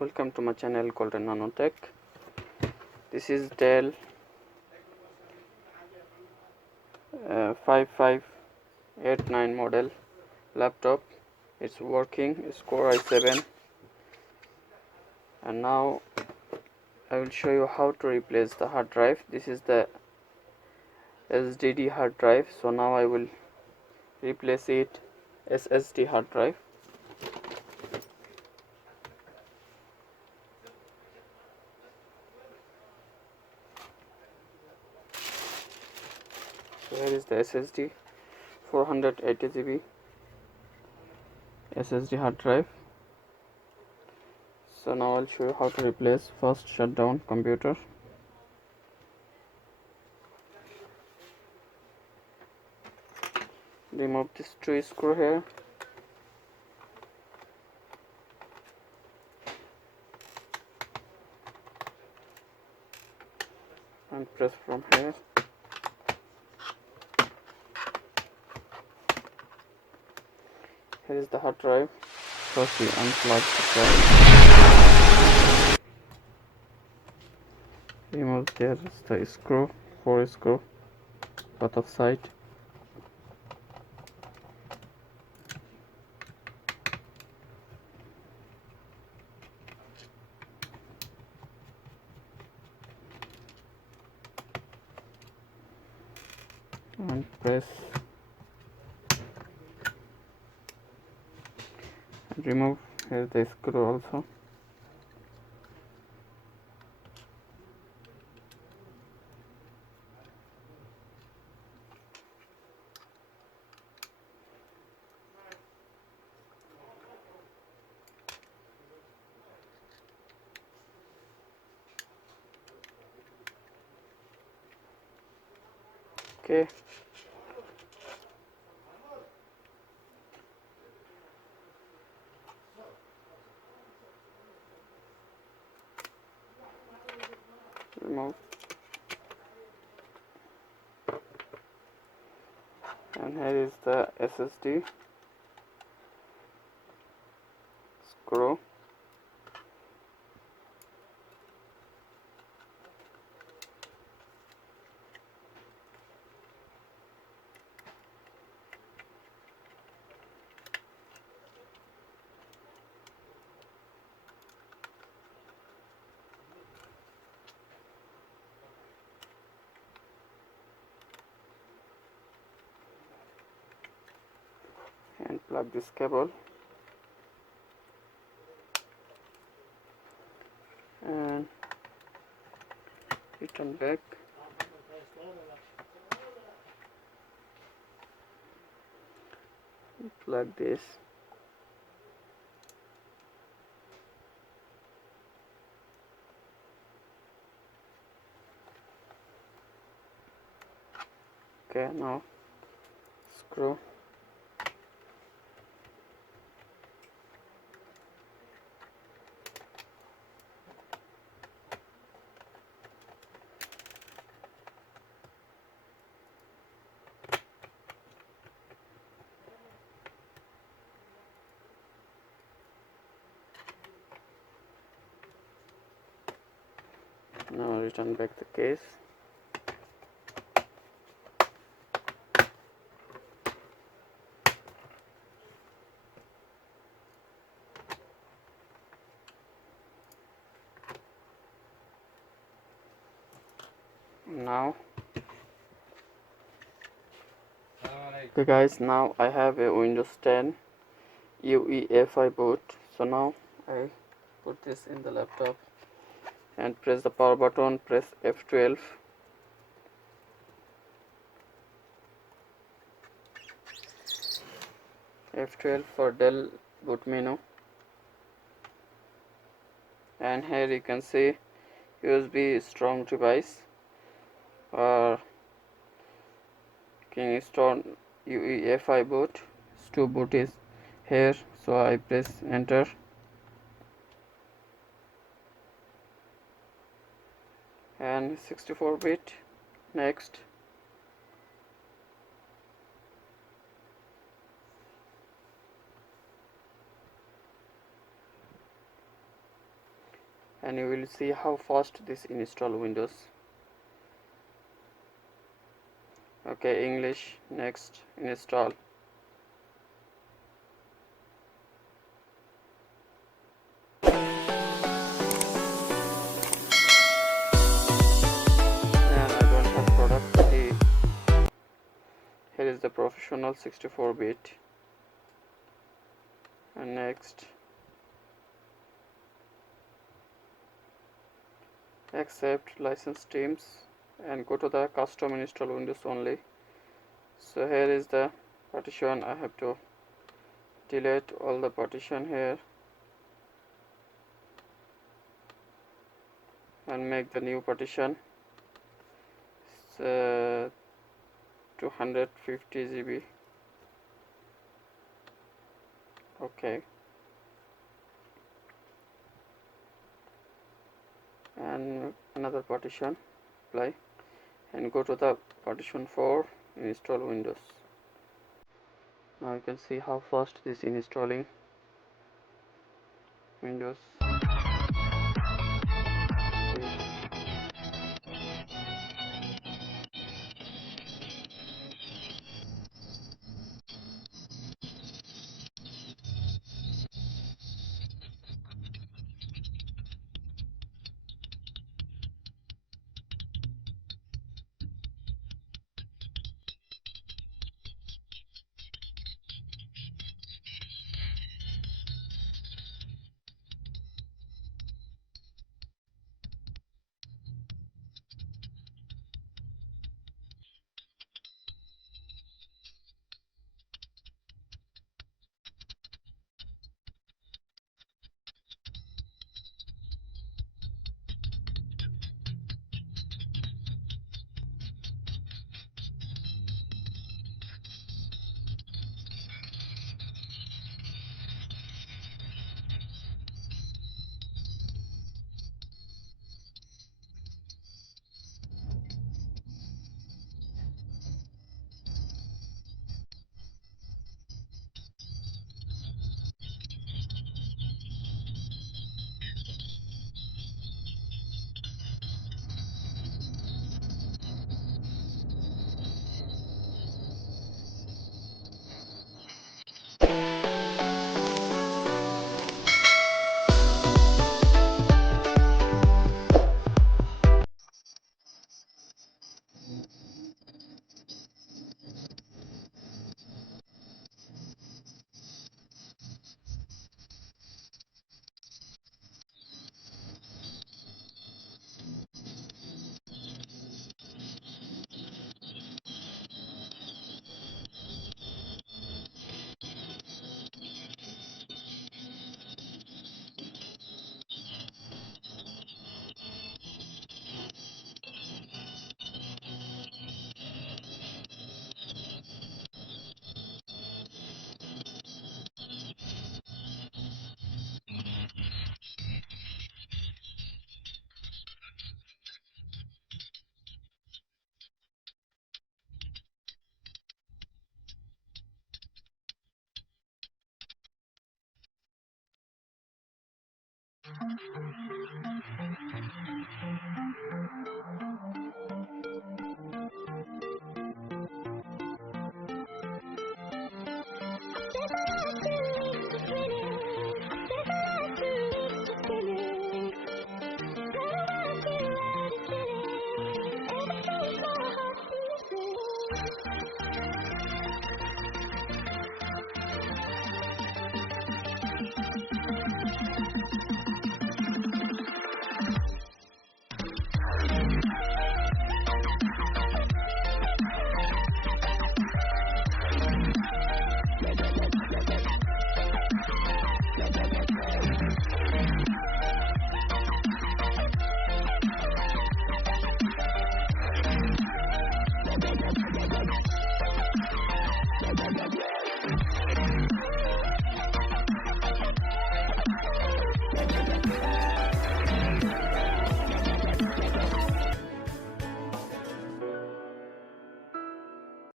welcome to my channel called Nanotech. This is Dell 5589 model laptop. It's working, it's Core i7, and now I will show you how to replace the hard drive. This is the SSD hard drive, so now I will replace it SSD hard drive. So here is the SSD, 480 GB SSD hard drive. So now I'll show you how to replace. First, shut down computer. Remove this 3 screw here. And press from here. Here is the hard drive. First we unplug the drive. Remove there is the screw, 4 screw, both of side. And press and remove here the screw also. Okay. Remove. And here is the SSD screw. And plug this cable and return back. Plug this. Okay, now screw. Now return back the case. Now, okay guys, now I have a Windows 10 Ueft boot. So now I put this in the laptop and press the power button, press F12. F12 for Dell boot menu, and here you can see USB strong device, or can install UEFI boot. To boot is here, so I press enter. And 64-bit. Next. and you will see how fast this install Windows. Okay, English, next, install. And I don't have product. Here is the professional 64-bit, and next, accept license terms, and go to the custom install Windows only. So here is the partition. I have to delete all the partition here and make the new partition. It's 250 GB. Okay, and another partition, apply, and go to the partition for install Windows. Now you can see how fast this is installing Windows.